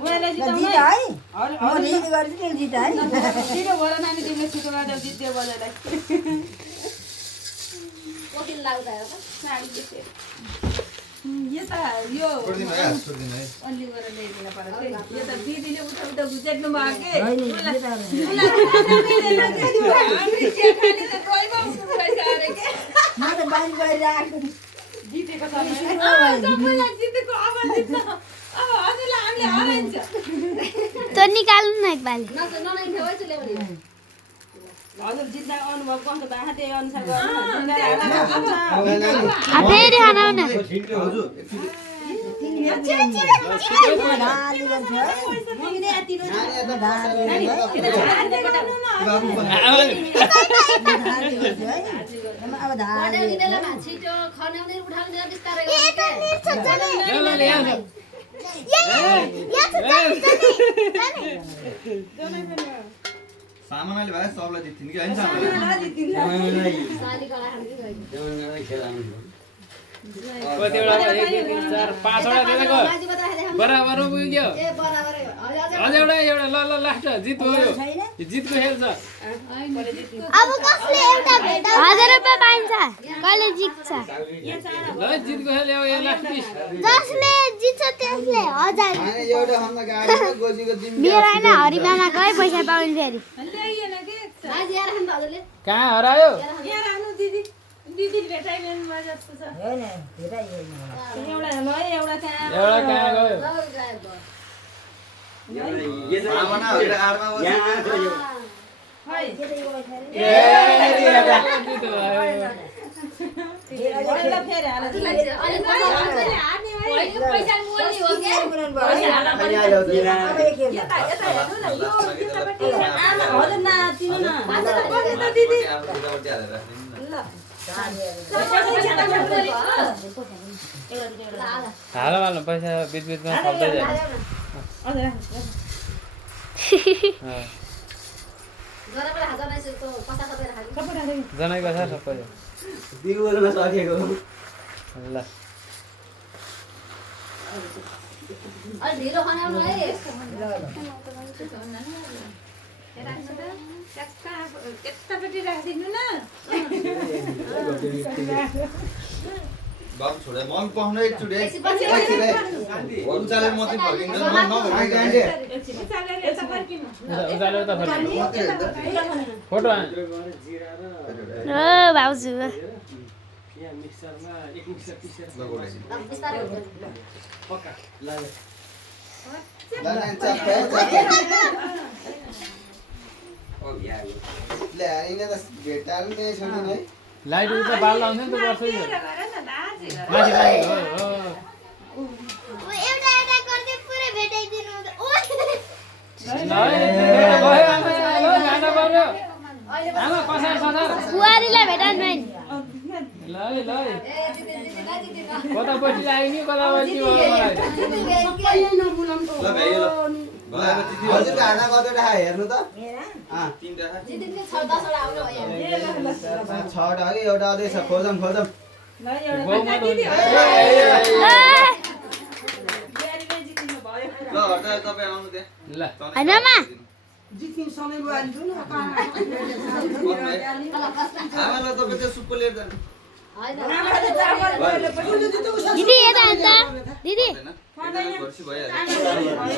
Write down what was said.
बुवाले जिताउनु है म रिड गर्छु नि जित है छिटो बोल नानी तिमीले छिटो गर्दै जित्यो बोलेलाई वकिल लाग्दा हो त साडी दिए यो त यो अलि गरेर ल्याइदिन पर्यो यो त दिदीले उता उता बुझ्नु भयो के हैन म त बाहिर गरिराखेको जितेको छ सबैलाई जितेको अब जित्छ अब हजुरलाई हामीले हराइन्छ तो निकाल्नु न एकबार ननाइन्थ्यो है चले भने हजुर जित्दाको अनुभव कस्तो भयो त्यही अनुसार गर्नु फेरि खानाउ न छिटो खनाउने उठाउने बिस्तारै सामानले भाइ सबलाई जित्थिन् कि हैन सामानले सालीको लागि कतिवटा 1 2 3 4 5 वटा दिएको बराबर पुग्यो ए बराबर अझ एउटा ल लास्ट जित भयो जितको खेल छ अब कसले एउटा भेटा 1000 रुपैयाँ पाइन्छ कहिले जित्छ ल जितको खेल यो लास्ट पिस जसले जित्छ त्यसले 1000 एउटा हममा गाडीको गोजीको दिम मेरो हैन हरिमामाकै पैसा पाउनु फेरि ल्याइएन के आज यहाँ राख्नु हजुरले कहाँ हरायो यहाँ राख्नु दिदी दिदी भेटाइलेन म जस्तो छ हैन भेटाइएन एउटा ल एउटा कहाँ एउटा कहाँ गयो ल गायब भयो सामाना होइन आडमा बस्यो है फेरि हाल अनि पैसा मोल्ने हो के हजुर नातिनु न दिदी ल हाल पैसा बिचबिचमा खप्दै जान्छ जनाइको छ सबै दिगो बोल्न सकेको ल ढिलो खनाउनु है यतापट्टि राखिदिनु न बाबु छोडे मन पाउनु एकचोटि उचालेर मात्रै फर्किन्छ नभए गान्डे उचालेर त फर्किनु फोटो ओ भाउजू लाइट उता बाल आउँछ नि त वर्षै माथि माथि हो एउटा एउटा गर्दै पुरै भेटाइदिनु ल गयो आमा पर्यो आमा कसार ससार बुहारीलाई भेटाउनु भएन ल कता पछि लाग्यो नि कता पछि भयो मलाई हजुरको हाना कतिवटा हेर्नु त तिनवटा छवटा कि एउटा अझै छ खोजौँ ल एउटा ल हर्ता तपाईँ आउनु त्यहाँ ल हैन मा आमालाई तपाईँ त्यो सुप्पो लिएर जानु दिदी यता अन्त दिदी भइहाल्यो